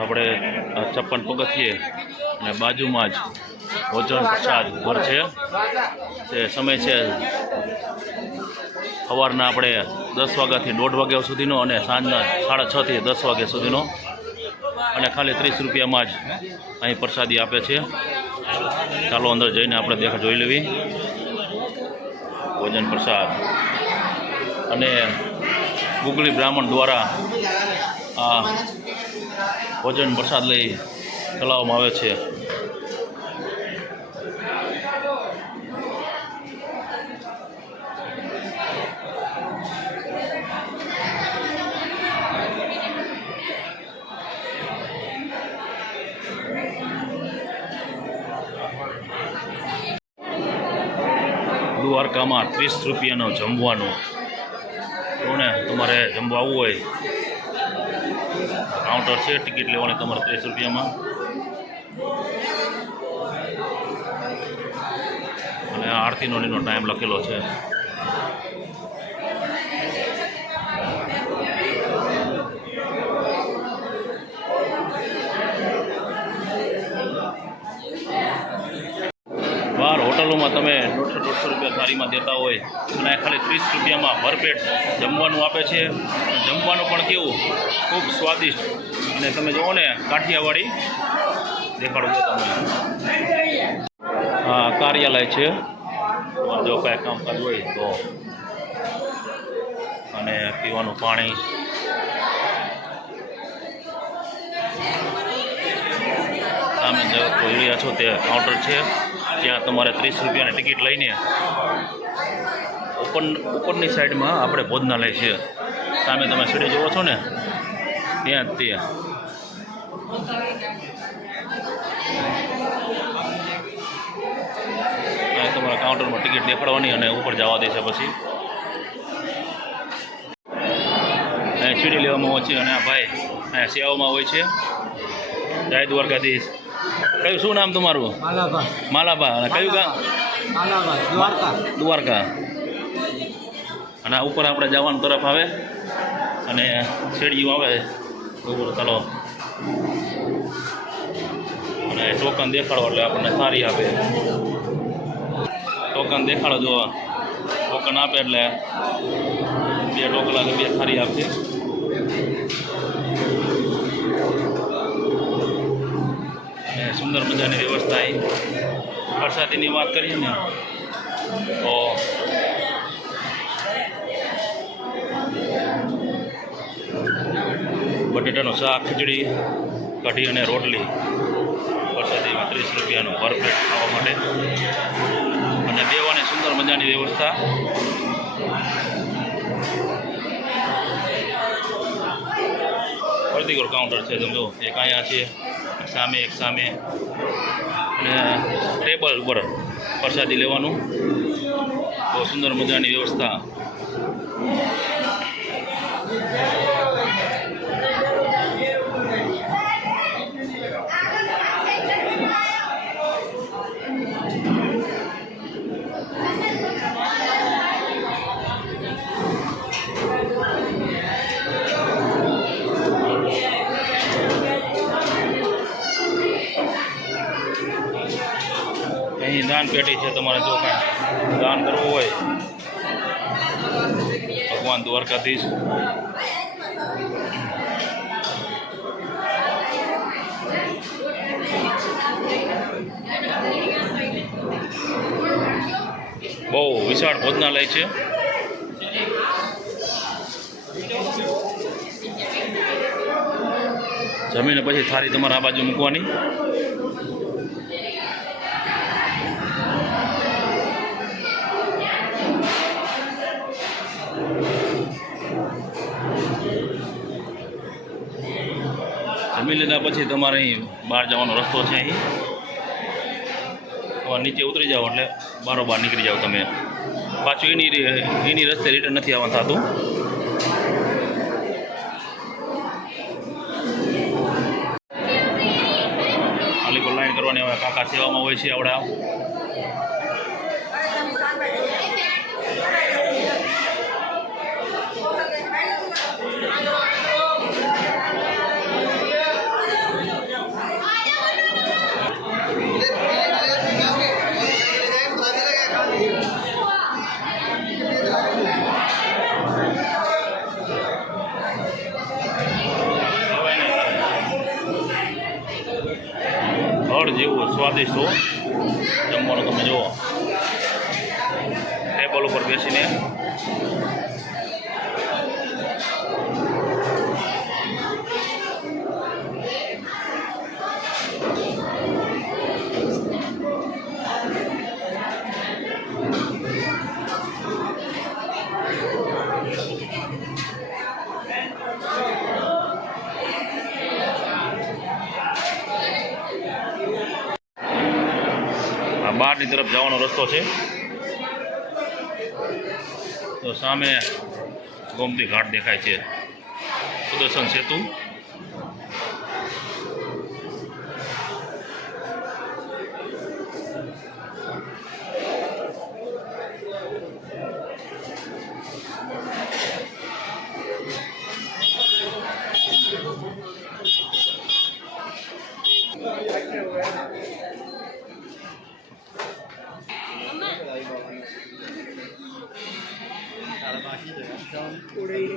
આપણે છપ્પન પગથિયે અને બાજુમાં જ ભોજન પ્રસાદ ઘર છે. તે સમય છે સવારના આપણે દસ વાગ્યાથી દોઢ વાગ્યા સુધીનો અને સાંજના સાડા છથી દસ વાગ્યા સુધીનો. અને ખાલી ત્રીસ રૂપિયામાં જ અહીં પ્રસાદી આપે છે. ચાલો અંદર જઈને આપણે દેખ જોઈ લેવી. ભોજન પ્રસાદ. અને ગુગલી બ્રાહ્મણ દ્વારા આ ભોજન પ્રસાદ લઈ ચલાવવામાં આવે છે. દ્વારકામાં ત્રીસ રૂપિયાનો જમવાનો. કોને? તમારે જમવા આવવું હોય. કાઉન્ટર છે, ટિકિટ લેવાની તમારે ત્રીસ રૂપિયામાં. અને આરતી એનો ટાઈમ લખેલો છે. બહાર હોટલોમાં તમે દોઢસો રૂપિયા થાળીમાં દેતા હોય અને ખાલી ત્રીસ રૂપિયામાં ભરપેટ જમવાનું આપે છે. જમવાનું પણ કેવું? ખૂબ સ્વાદિષ્ટ. અને તમે જુઓ ને, કાઠિયાવાડી દેખાડો છો તમે હા, કાર્યાલય છે. જો કાંઈ કામકાજ હોય તો. અને પીવાનું પાણી. સામે જે જોઈ રહ્યા છો તે કાઉન્ટર છે. ત્યાં તમારે ત્રીસ રૂપિયાની ટિકિટ લઈને ઉપર ઉપરની સાઈડમાં આપણે ભોજનાલય છે. સામે તમે સીડી જુઓ છો ને? ત્યાં જ તે તમારા કાઉન્ટરમાં ટિકિટ દેખાડવાની અને ઉપર જવા દેશે પછી. અહીંયા સીડી લેવામાં આવે છે અને આ ભાઈ અહીંયા સેવામાં હોય છે. જય દ્વારકાધીશ. કયું શું નામ તમારું? માલાભા. માલાભા. અને કયું ગામ? માલાબા દ્વારકા. દ્વારકા. અને આ ઉપર આપણે જવાનું તરફ આવે. અને શેડિયું આવે. ઉપર ચાલો. અને ટોકન દેખાડો એટલે આપણને સારી આપે. ટોકન દેખાડો જો ટોકન આપે એટલે બે ટોકલા બે સારી આપશે સુંદર મજાની વ્યવસ્થા અહીં વરસાદીની વાત કરીએ ને તો બટેટાનું શાક, ખીચડી, કઢી અને રોટલી. વરસાદીમાં ત્રીસ રૂપિયાનું પ્લેટ ખાવા માટે. અને બેવાની સુંદર મજાની વ્યવસ્થા. વર્તિકલ કાઉન્ટર છે તમે જો એક અહીંયા છે. સામે એક સામે. અને ટેબલ ઉપર પ્રસાદી લેવાનું. બહુ સુંદર મજાની વ્યવસ્થા. દાન પેટી છે તમારે જો કાંઈ દાન કરવું હોય, ભગવાન દ્વારકાધીશ. બહુ વિશાળ ભોજનાલય છે. જમીને પછી થાળી તમારે આ બાજુ મૂકવાની. જમી લીધા પછી તમારે અહીં બહાર જવાનો રસ્તો છે અહીં. તમારે નીચે ઉતરી જાઓ એટલે બારોબાર નીકળી જાઓ તમે. પાછું એની એની રસ્તે રિટર્ન નથી આવવાનું થતું. ખાલી પર લાઈન કરવાની હવે કાકા સેવામાં હોય છે આવડા. ફળ જેવું સ્વાદિષ્ટ હો. જમવાનું તમે જુઓ. ટેબલ ઉપર બેસીને. આ बार नी तरफ़ जावा रस्त तो सामने गोमती घाट देखाय सुदर्शन सेतु போடையே